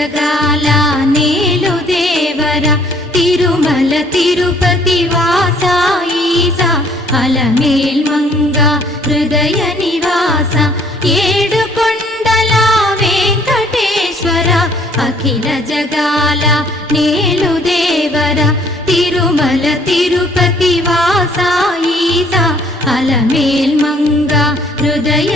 జగాల నేలు దేవర తిరుమల తిరుపతి వాస ఈసా అలమేల్ మంగ హృదయ నివాస ఏడు కొండల వెంకటేశ్వర అఖిల జగాల నేలు దేవర తిరుమల తిరుపతి వాస ఈసా అలమేల్ మంగ హృదయ